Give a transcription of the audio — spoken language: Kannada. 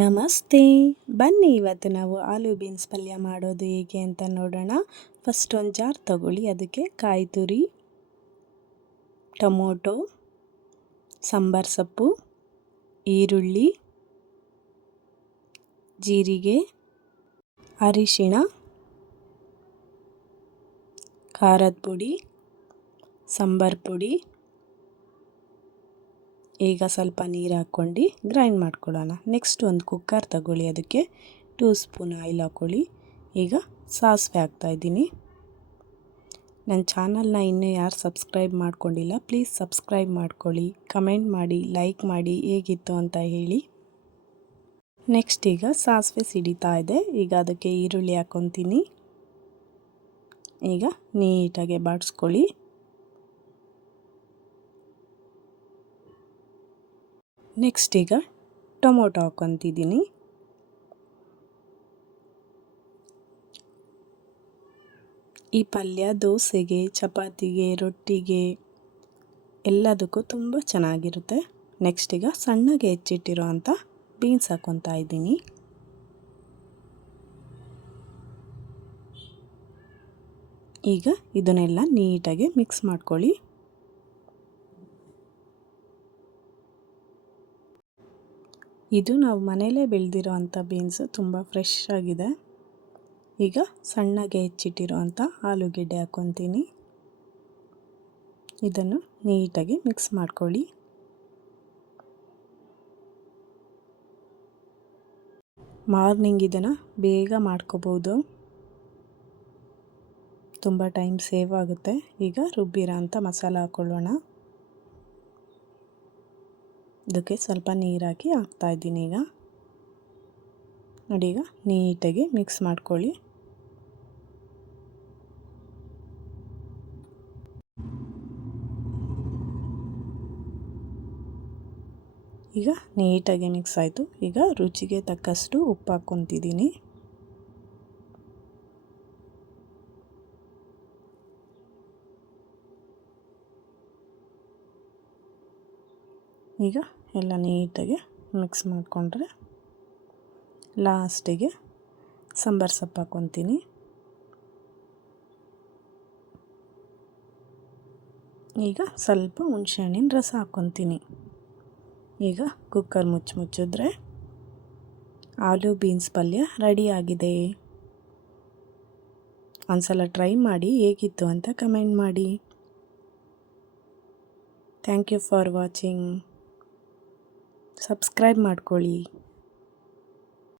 ನಮಸ್ತೆ. ಬನ್ನಿ ಇವತ್ತು ನಾವು ಆಲೂ ಬೀನ್ಸ್ ಪಲ್ಯ ಮಾಡೋದು ಹೇಗೆ ಅಂತ ನೋಡೋಣ. ಫಸ್ಟ್ ಒಂದು ಜಾರ್ ತಗೊಳ್ಳಿ, ಅದಕ್ಕೆ ಕಾಯಿ ತುರಿ, ಟೊಮೊಟೊ, ಸಾಂಬಾರು ಸೊಪ್ಪು, ಈರುಳ್ಳಿ, ಜೀರಿಗೆ, ಅರಿಶಿಣ, ಖಾರದ ಪುಡಿ, ಸಾಂಬಾರು ಪುಡಿ. ಈಗ ಸ್ವಲ್ಪ ನೀರು ಹಾಕ್ಕೊಂಡು ಗ್ರೈಂಡ್ ಮಾಡ್ಕೊಳ್ಳೋಣ. ನೆಕ್ಸ್ಟ್ ಒಂದು ಕುಕ್ಕರ್ ತಗೊಳ್ಳಿ, ಅದಕ್ಕೆ 2 ಸ್ಪೂನ್ ಆಯಿಲ್ ಹಾಕ್ಕೊಳ್ಳಿ. ಈಗ ಸಾಸಿವೆ ಹಾಕ್ತಾಯಿದ್ದೀನಿ. ನನ್ನ ಚಾನಲ್ನ ಇನ್ನೂ ಯಾರು ಸಬ್ಸ್ಕ್ರೈಬ್ ಮಾಡ್ಕೊಂಡಿಲ್ಲ, ಪ್ಲೀಸ್ ಸಬ್ಸ್ಕ್ರೈಬ್ ಮಾಡ್ಕೊಳ್ಳಿ, ಕಮೆಂಟ್ ಮಾಡಿ, ಲೈಕ್ ಮಾಡಿ, ಹೇಗಿತ್ತು ಅಂತ ಹೇಳಿ. ನೆಕ್ಸ್ಟ್ ಈಗ ಸಾಸಿವೆ ಸಿಡಿತಾ ಇದೆ. ಈಗ ಅದಕ್ಕೆ ಈರುಳ್ಳಿ ಹಾಕ್ಕೊತೀನಿ. ಈಗ ನೀಟಾಗಿ ಬಾಡಿಸ್ಕೊಳ್ಳಿ. ನೆಕ್ಸ್ಟ್ ಈಗ ಟೊಮೊಟೊ ಹಾಕ್ಕೊತಿದ್ದೀನಿ. ಈ ಪಲ್ಯ ದೋಸೆಗೆ, ಚಪಾತಿಗೆ, ರೊಟ್ಟಿಗೆ ಎಲ್ಲದಕ್ಕೂ ತುಂಬ ಚೆನ್ನಾಗಿರುತ್ತೆ. ನೆಕ್ಸ್ಟ್ ಈಗ ಸಣ್ಣಗೆ ಹೆಚ್ಚಿಟ್ಟಿರೋ ಅಂಥ ಬೀನ್ಸ್ ಹಾಕ್ಕೊತಾ ಇದ್ದೀನಿ. ಈಗ ಇದನ್ನೆಲ್ಲ ನೀಟಾಗಿ ಮಿಕ್ಸ್ ಮಾಡ್ಕೊಳ್ಳಿ. ಇದು ನಾವು ಮನೆಯಲ್ಲೇ ಬೆಳೆದಿರೋ ಅಂಥ ಬೀನ್ಸು, ತುಂಬ ಫ್ರೆಶ್ ಆಗಿದೆ. ಈಗ ಸಣ್ಣಗೆ ಹೆಚ್ಚಿಟ್ಟಿರೋ ಅಂಥ ಆಲೂಗೆಡ್ಡೆ ಹಾಕ್ಕೊತೀನಿ. ಇದನ್ನು ನೀಟಾಗಿ ಮಿಕ್ಸ್ ಮಾಡ್ಕೊಳ್ಳಿ. ಮಾರ್ನಿಂಗ್ ಇದನ್ನು ಬೇಗ ಮಾಡ್ಕೋಬೋದು, ತುಂಬ ಟೈಮ್ ಸೇವ್ ಆಗುತ್ತೆ. ಈಗ ರುಬ್ಬಿರೋ ಅಂಥ ಮಸಾಲ ಹಾಕ್ಕೊಳ್ಳೋಣ. ಇದಕ್ಕೆ ಸ್ವಲ್ಪ ನೀರು ಹಾಕಿ ಹಾಕ್ತಾಯಿದ್ದೀನಿ. ಈಗ ನೋಡಿ, ಈಗ ನೀಟಾಗಿ ಮಿಕ್ಸ್ ಮಾಡ್ಕೊಳ್ಳಿ. ಈಗ ನೀಟಾಗಿ ಮಿಕ್ಸ್ ಆಯಿತು. ಈಗ ರುಚಿಗೆ ತಕ್ಕಷ್ಟು ಉಪ್ಪು ಹಾಕ್ಕೊತಿದ್ದೀನಿ. ಈಗ ಎಲ್ಲ ನೀಟಾಗಿ ಮಿಕ್ಸ್ ಮಾಡಿಕೊಂಡ್ರೆ ಲಾಸ್ಟಿಗೆ ಸಾಂಬಾರು ಸೊಪ್ಪು ಹಾಕ್ಕೊತೀನಿ. ಈಗ ಸ್ವಲ್ಪ ಹುಣಸೆಹಣ್ಣಿನ ರಸ ಹಾಕ್ಕೊತೀನಿ. ಈಗ ಕುಕ್ಕರ್ ಮುಚ್ಚಿದ್ರೆ ಆಲೂ ಬೀನ್ಸ್ ಪಲ್ಯ ರೆಡಿಯಾಗಿದೆ. ಒಂದ್ಸಲ ಟ್ರೈ ಮಾಡಿ, ಹೇಗಿತ್ತು ಅಂತ ಕಮೆಂಟ್ ಮಾಡಿ. Thank you for watching. Subscribe ಮಾಡ್ಕೊಳ್ಳಿ.